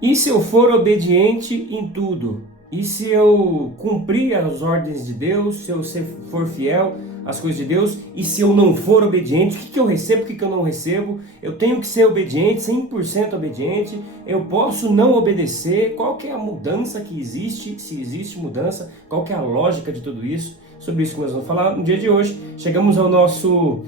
E se eu for obediente em tudo? E se eu cumprir as ordens de Deus, se eu for fiel às coisas de Deus, e se eu não for obediente, o que que eu recebo, o que que eu não recebo? Eu tenho que ser obediente, 100% obediente, eu posso não obedecer? Qual que é a mudança que existe, se existe mudança, qual que é a lógica de tudo isso? Sobre isso que nós vamos falar no dia de hoje. Chegamos ao nosso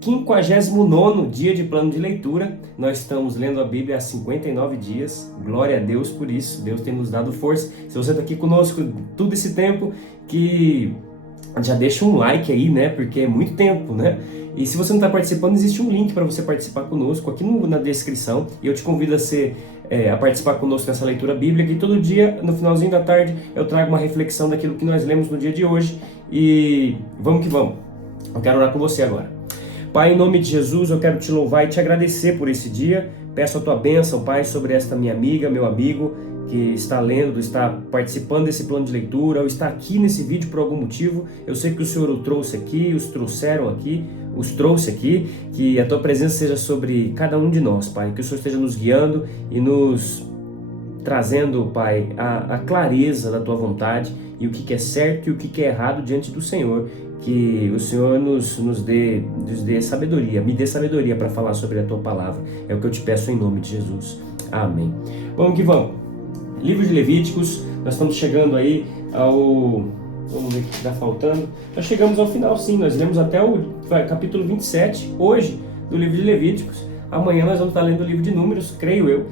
59º dia de plano de leitura. Nós estamos lendo a Bíblia há 59 dias. Glória a Deus por isso. Deus tem nos dado força. Se você está aqui conosco todo esse tempo, que já deixa um like aí, né? Porque é muito tempo, né? E se você não está participando, existe um link para você participar conosco aqui na descrição. E eu te convido a participar conosco nessa leitura bíblica. E todo dia, no finalzinho da tarde, eu trago uma reflexão daquilo que nós lemos no dia de hoje. E vamos que vamos. Eu quero orar com você agora. Pai, em nome de Jesus, eu quero te louvar e te agradecer por esse dia. Peço a tua bênção, Pai, sobre esta minha amiga, meu amigo, que está lendo, está participando desse plano de leitura, ou está aqui nesse vídeo por algum motivo. Eu sei que o Senhor o trouxe aqui, os trouxe aqui, que a tua presença seja sobre cada um de nós, Pai, que o Senhor esteja nos guiando e nos trazendo, Pai, a clareza da tua vontade e o que é certo e o que é errado diante do Senhor. Que o Senhor nos dê sabedoria, me dê sabedoria para falar sobre a tua palavra. É o que eu te peço em nome de Jesus. Amém. Vamos que vamos. Livro de Levíticos, nós estamos chegando aí ao... Vamos ver o que está faltando. Nós chegamos ao final, sim. Nós lemos até o capítulo 27, hoje, do livro de Levíticos. Amanhã nós vamos estar lendo o livro de Números, creio eu.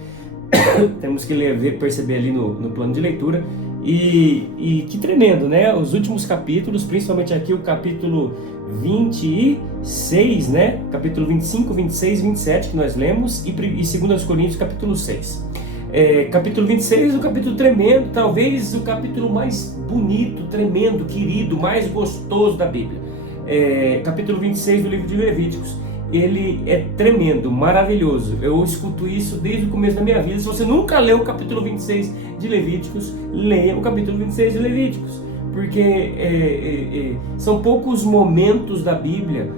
Temos que ler, perceber ali no plano de leitura. E que tremendo, né? Os últimos capítulos, principalmente aqui o capítulo 26, né? Capítulo 25, 26 e 27 que nós lemos, e 2 Coríntios, capítulo 6. Capítulo 26, um capítulo tremendo, talvez o capítulo mais bonito, tremendo, querido, mais gostoso da Bíblia. Capítulo 26 do livro de Levíticos. Ele é tremendo, maravilhoso. Eu escuto isso desde o começo da minha vida. Se você nunca leu o capítulo 26 de Levíticos, leia o capítulo 26 de Levíticos, porque são poucos momentos da Bíblia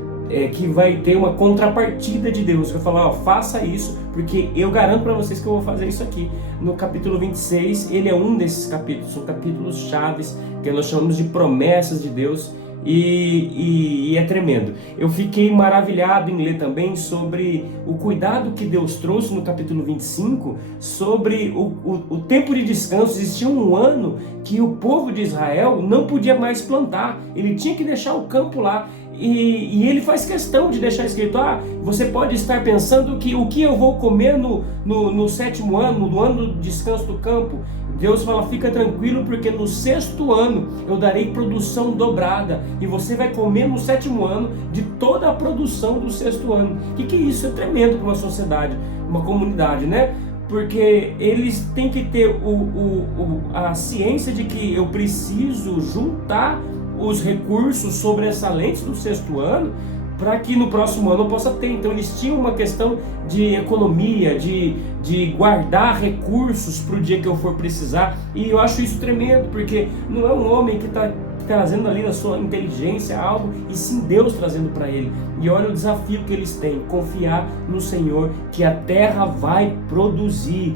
que vai ter uma contrapartida de Deus, que vai falar, faça isso, porque eu garanto para vocês que eu vou fazer isso aqui. No capítulo 26, ele é um desses capítulos, são capítulos chaves, que nós chamamos de promessas de Deus. E é tremendo. Eu fiquei maravilhado em ler também sobre o cuidado que Deus trouxe no capítulo 25 sobre o tempo de descanso. Existia um ano que o povo de Israel não podia mais plantar, ele tinha que deixar o campo lá. E ele faz questão de deixar escrito, você pode estar pensando que o que eu vou comer no 7º ano, no ano do descanso do campo. Deus fala, fica tranquilo, porque no 6º ano eu darei produção dobrada, e você vai comer no 7º ano de toda a produção do 6º ano. Que isso é tremendo para uma sociedade, uma comunidade, né? Porque eles têm que ter a ciência de que eu preciso juntar os recursos sobressalentes do 6º ano para que no próximo ano eu possa ter. Então eles tinham uma questão de economia, de guardar recursos para o dia que eu for precisar, e eu acho isso tremendo, porque não é um homem que está trazendo ali na sua inteligência algo, e sim Deus trazendo para ele. E olha o desafio que eles têm, confiar no Senhor, que a terra vai produzir.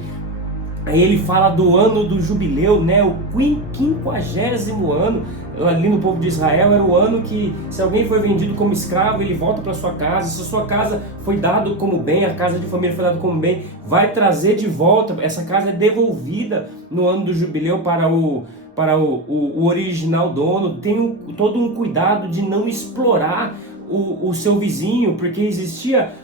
Aí ele fala do ano do jubileu, né? O 50º ano ali no povo de Israel era o ano que, se alguém foi vendido como escravo, ele volta para sua casa. Se a sua casa foi dado como bem, a casa de família foi dada como bem, vai trazer de volta. Essa casa é devolvida no ano do jubileu para o original dono. Tem todo um cuidado de não explorar o seu vizinho, porque existia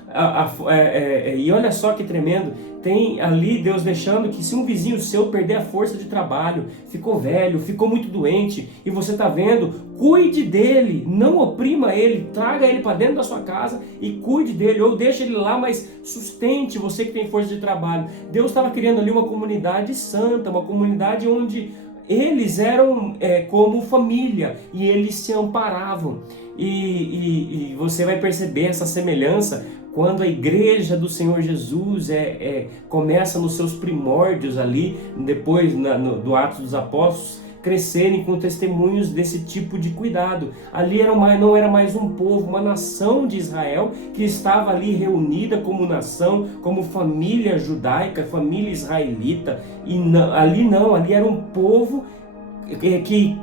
e olha só que tremendo, tem ali Deus deixando que se um vizinho seu perder a força de trabalho, ficou velho, ficou muito doente, e você está vendo, cuide dele, não oprima ele, traga ele para dentro da sua casa e cuide dele, ou deixa ele lá, mas sustente você que tem força de trabalho. Deus estava criando ali uma comunidade santa, uma comunidade onde eles eram como família, e eles se amparavam. E você vai perceber essa semelhança quando a igreja do Senhor Jesus começa nos seus primórdios ali, depois do Atos dos Apóstolos, crescerem com testemunhos desse tipo de cuidado. Ali não era mais um povo, uma nação de Israel que estava ali reunida como nação, como família judaica, família israelita, e ali era um povo que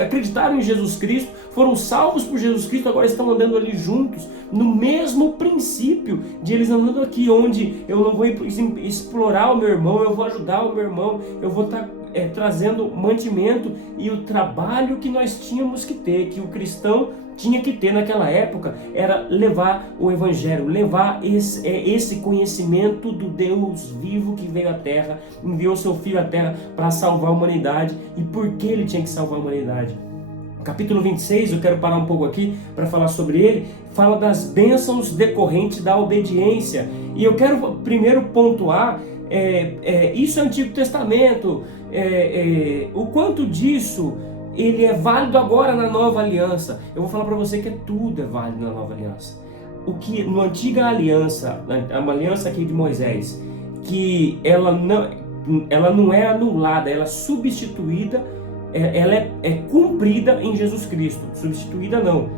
acreditaram em Jesus Cristo, foram salvos por Jesus Cristo, agora estão andando ali juntos, no mesmo princípio de eles andando aqui, onde eu não vou explorar o meu irmão, eu vou ajudar o meu irmão, eu vou estar trazendo mantimento, e o trabalho que nós tínhamos que ter, que o cristão tinha que ter naquela época, era levar o Evangelho, levar esse conhecimento do Deus vivo que veio à Terra, enviou seu Filho à Terra para salvar a humanidade. E por que ele tinha que salvar a humanidade? Capítulo 26, eu quero parar um pouco aqui para falar sobre ele, fala das bênçãos decorrentes da obediência. E eu quero primeiro pontuar, isso é Antigo Testamento, o quanto disso ele é válido agora na Nova Aliança. Eu vou falar para você que tudo é válido na Nova Aliança. O que na Antiga Aliança, a aliança aqui de Moisés, que ela não é anulada, ela é substituída, ela é cumprida em Jesus Cristo. Substituída não.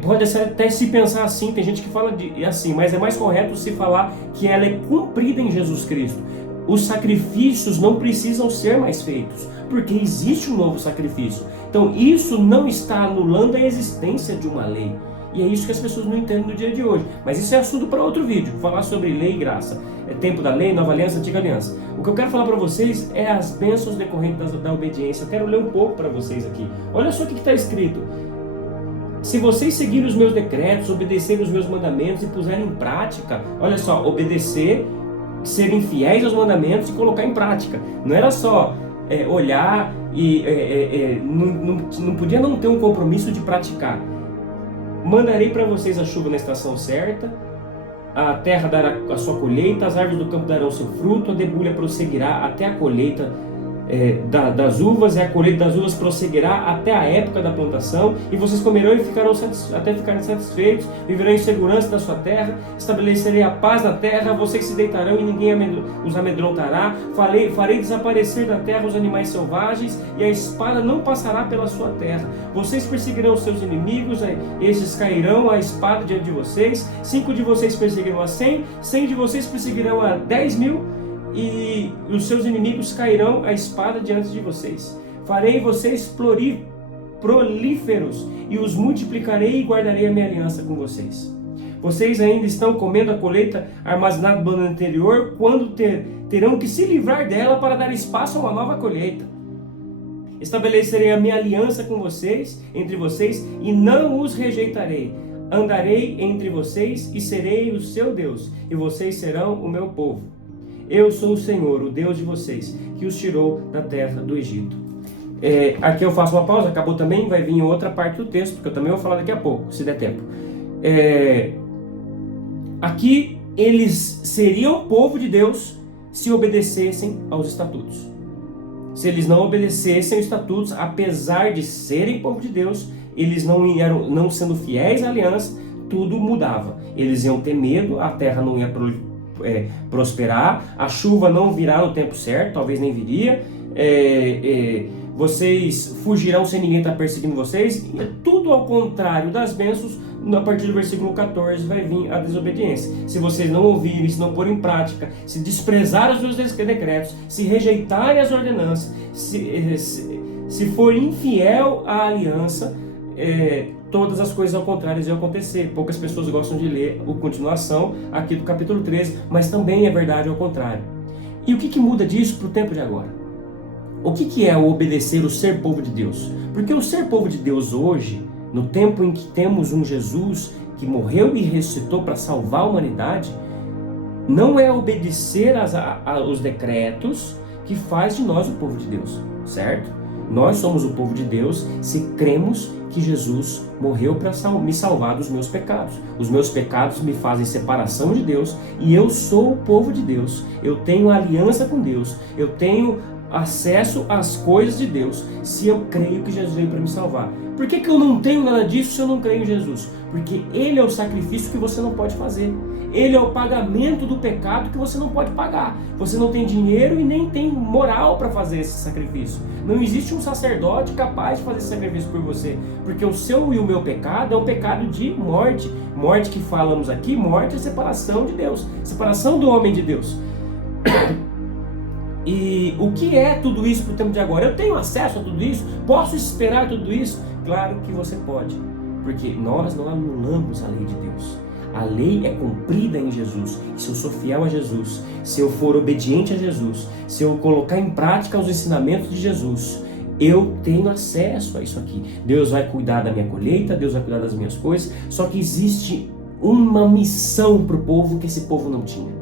Pode até se pensar assim, tem gente que fala assim, mas é mais correto se falar que ela é cumprida em Jesus Cristo. Os sacrifícios não precisam ser mais feitos, porque existe um novo sacrifício. Então isso não está anulando a existência de uma lei. E é isso que as pessoas não entendem no dia de hoje. Mas isso é assunto para outro vídeo, falar sobre lei e graça. É tempo da lei, nova aliança, antiga aliança. O que eu quero falar para vocês é as bênçãos decorrentes da obediência. Eu quero ler um pouco para vocês aqui. Olha só o que está escrito. Se vocês seguirem os meus decretos, obedecerem os meus mandamentos e puserem em prática, olha só, obedecer, serem fiéis aos mandamentos e colocar em prática. Não era só olhar e não podia não ter um compromisso de praticar. Mandarei para vocês a chuva na estação certa, a terra dará a sua colheita, as árvores do campo darão seu fruto, a debulha prosseguirá até a colheita das uvas, e a colheita das uvas prosseguirá até a época da plantação, e vocês comerão e ficarão até ficarem satisfeitos, viverão em segurança da sua terra, estabelecerei a paz na terra, vocês se deitarão e ninguém os amedrontará, farei desaparecer da terra os animais selvagens, e a espada não passará pela sua terra. Vocês perseguirão os seus inimigos, esses cairão a espada diante de vocês, 5 de vocês perseguirão a 100, 100 de vocês perseguirão a 10.000, e os seus inimigos cairão a espada diante de vocês. Farei vocês prolíferos e os multiplicarei e guardarei a minha aliança com vocês. Vocês ainda estão comendo a colheita armazenada no ano anterior, quando terão que se livrar dela para dar espaço a uma nova colheita. Estabelecerei a minha aliança com vocês, entre vocês, e não os rejeitarei. Andarei entre vocês e serei o seu Deus, e vocês serão o meu povo. Eu sou o Senhor, o Deus de vocês, que os tirou da terra do Egito. Aqui eu faço uma pausa, acabou também, vai vir outra parte do texto, que eu também vou falar daqui a pouco, se der tempo. Aqui eles seriam povo de Deus se obedecessem aos estatutos. Se eles não obedecessem aos estatutos, apesar de serem povo de Deus, eles não sendo fiéis à aliança, tudo mudava. Eles iam ter medo, a terra não ia prosperar, a chuva não virá no tempo certo, talvez nem viria, vocês fugirão sem ninguém estar perseguindo vocês. Tudo ao contrário das bênçãos. A partir do versículo 14 vai vir a desobediência. Se vocês não ouvirem, se não pôr em prática, se desprezarem os meus decretos, se rejeitarem as ordenanças, se for infiel à aliança, todas as coisas ao contrário iam acontecer. Poucas pessoas gostam de ler a continuação aqui do capítulo 13, mas também é verdade ao contrário. E o que muda disso para o tempo de agora? O que é o obedecer, o ser povo de Deus? Porque o ser povo de Deus hoje, no tempo em que temos um Jesus que morreu e ressuscitou para salvar a humanidade, não é obedecer aos decretos que faz de nós o povo de Deus, certo? Nós somos o povo de Deus se cremos que Jesus morreu para me salvar dos meus pecados. Os meus pecados me fazem separação de Deus e eu sou o povo de Deus. Eu tenho aliança com Deus. Eu tenho acesso às coisas de Deus se eu creio que Jesus veio para me salvar. Por que eu não tenho nada disso se eu não creio em Jesus? Porque Ele é o sacrifício que você não pode fazer. Ele é o pagamento do pecado que você não pode pagar. Você não tem dinheiro e nem tem moral para fazer esse sacrifício. Não existe um sacerdote capaz de fazer esse sacrifício por você. Porque o seu e o meu pecado é um pecado de morte. Morte que falamos aqui, morte é separação de Deus. Separação do homem de Deus. E o que é tudo isso para o tempo de agora? Eu tenho acesso a tudo isso? Posso esperar tudo isso? Claro que você pode. Porque nós não anulamos a lei de Deus. A lei é cumprida em Jesus. Se eu sou fiel a Jesus, se eu for obediente a Jesus, se eu colocar em prática os ensinamentos de Jesus, eu tenho acesso a isso aqui. Deus vai cuidar da minha colheita, Deus vai cuidar das minhas coisas. Só que existe uma missão para o povo que esse povo não tinha.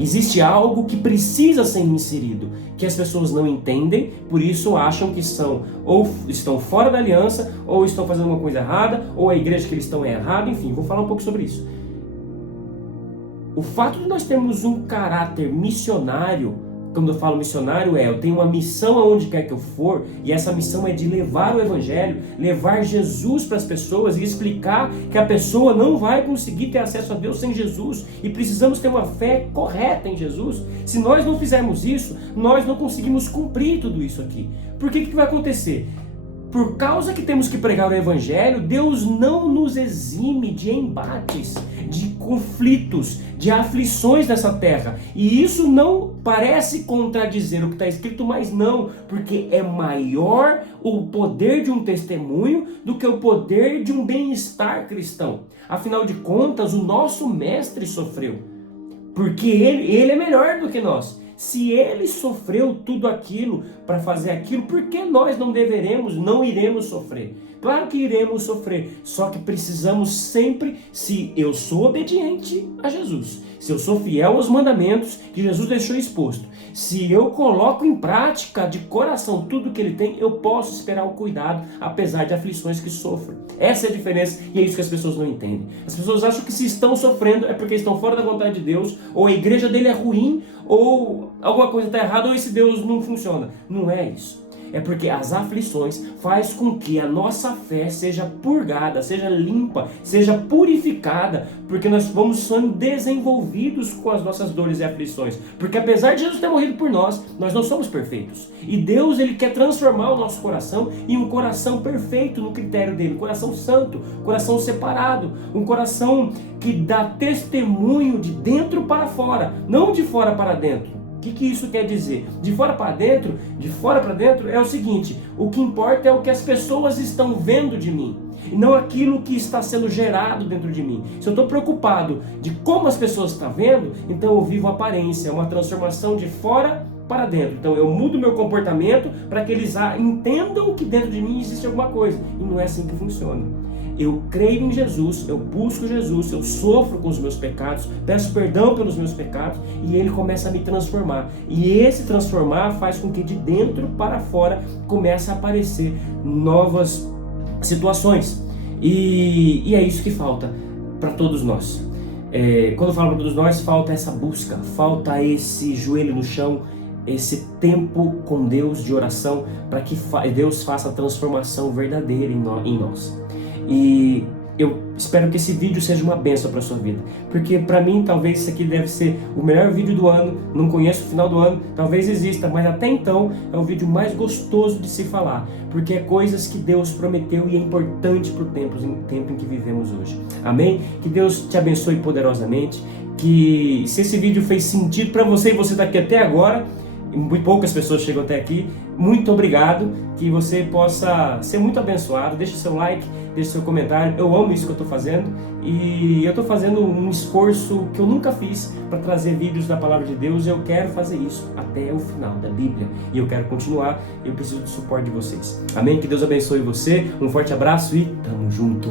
Existe algo que precisa ser inserido, que as pessoas não entendem, por isso acham que são ou estão fora da aliança, ou estão fazendo uma coisa errada, ou a igreja que eles estão é errada, enfim, vou falar um pouco sobre isso. O fato de nós termos um caráter missionário, quando eu falo missionário eu tenho uma missão aonde quer que eu for, e essa missão é de levar o evangelho, levar Jesus para as pessoas e explicar que a pessoa não vai conseguir ter acesso a Deus sem Jesus, e precisamos ter uma fé correta em Jesus. Se nós não fizermos isso, nós não conseguimos cumprir tudo isso aqui. Por que vai acontecer? Por causa que temos que pregar o evangelho, Deus não nos exime de embates, de conflitos, de aflições nessa terra. E isso não parece contradizer o que está escrito, mas não, porque é maior o poder de um testemunho do que o poder de um bem-estar cristão. Afinal de contas, o nosso mestre sofreu, porque ele é melhor do que nós. Se ele sofreu tudo aquilo para fazer aquilo, por que nós não iremos sofrer? Claro que iremos sofrer, só que precisamos sempre, se eu sou obediente a Jesus, se eu sou fiel aos mandamentos que Jesus deixou exposto, se eu coloco em prática de coração tudo que ele tem, eu posso esperar o cuidado, apesar de aflições que sofro. Essa é a diferença, e é isso que as pessoas não entendem. As pessoas acham que se estão sofrendo é porque estão fora da vontade de Deus, ou a igreja dele é ruim, ou alguma coisa está errada, ou esse Deus não funciona. Não é isso. É porque as aflições faz com que a nossa fé seja purgada, seja limpa, seja purificada, porque nós vamos sendo desenvolvidos com as nossas dores e aflições. Porque apesar de Jesus ter morrido por nós, nós não somos perfeitos. E Deus, ele quer transformar o nosso coração em um coração perfeito no critério dele, um coração santo, um coração separado, um coração que dá testemunho de dentro para fora, não de fora para dentro. O que isso quer dizer? De fora para dentro é o seguinte: o que importa é o que as pessoas estão vendo de mim, e não aquilo que está sendo gerado dentro de mim. Se eu estou preocupado de como as pessoas estão vendo, então eu vivo aparência, é uma transformação de fora para dentro. Então eu mudo meu comportamento para que eles entendam que dentro de mim existe alguma coisa, e não é assim que funciona. Eu creio em Jesus, eu busco Jesus, eu sofro com os meus pecados, peço perdão pelos meus pecados, e Ele começa a me transformar. E esse transformar faz com que de dentro para fora comece a aparecer novas situações. E é isso que falta para todos nós. Quando eu falo para todos nós, falta essa busca, falta esse joelho no chão, esse tempo com Deus de oração, para que Deus faça a transformação verdadeira em nós. E eu espero que esse vídeo seja uma bênção para a sua vida, porque para mim talvez isso aqui deve ser o melhor vídeo do ano. Não conheço o final do ano, talvez exista, mas até então é o vídeo mais gostoso de se falar, porque é coisas que Deus prometeu e é importante para o tempo em que vivemos hoje. Amém? Que Deus te abençoe poderosamente, que se esse vídeo fez sentido para você e você está aqui até agora, muito poucas pessoas chegam até aqui, muito obrigado, que você possa ser muito abençoado. Deixe seu like, deixe seu comentário. Eu amo isso que eu estou fazendo, e eu estou fazendo um esforço que eu nunca fiz para trazer vídeos da Palavra de Deus. Eu quero fazer isso até o final da Bíblia, e eu quero continuar. Eu preciso do suporte de vocês. Amém? Que Deus abençoe você, um forte abraço e tamo junto.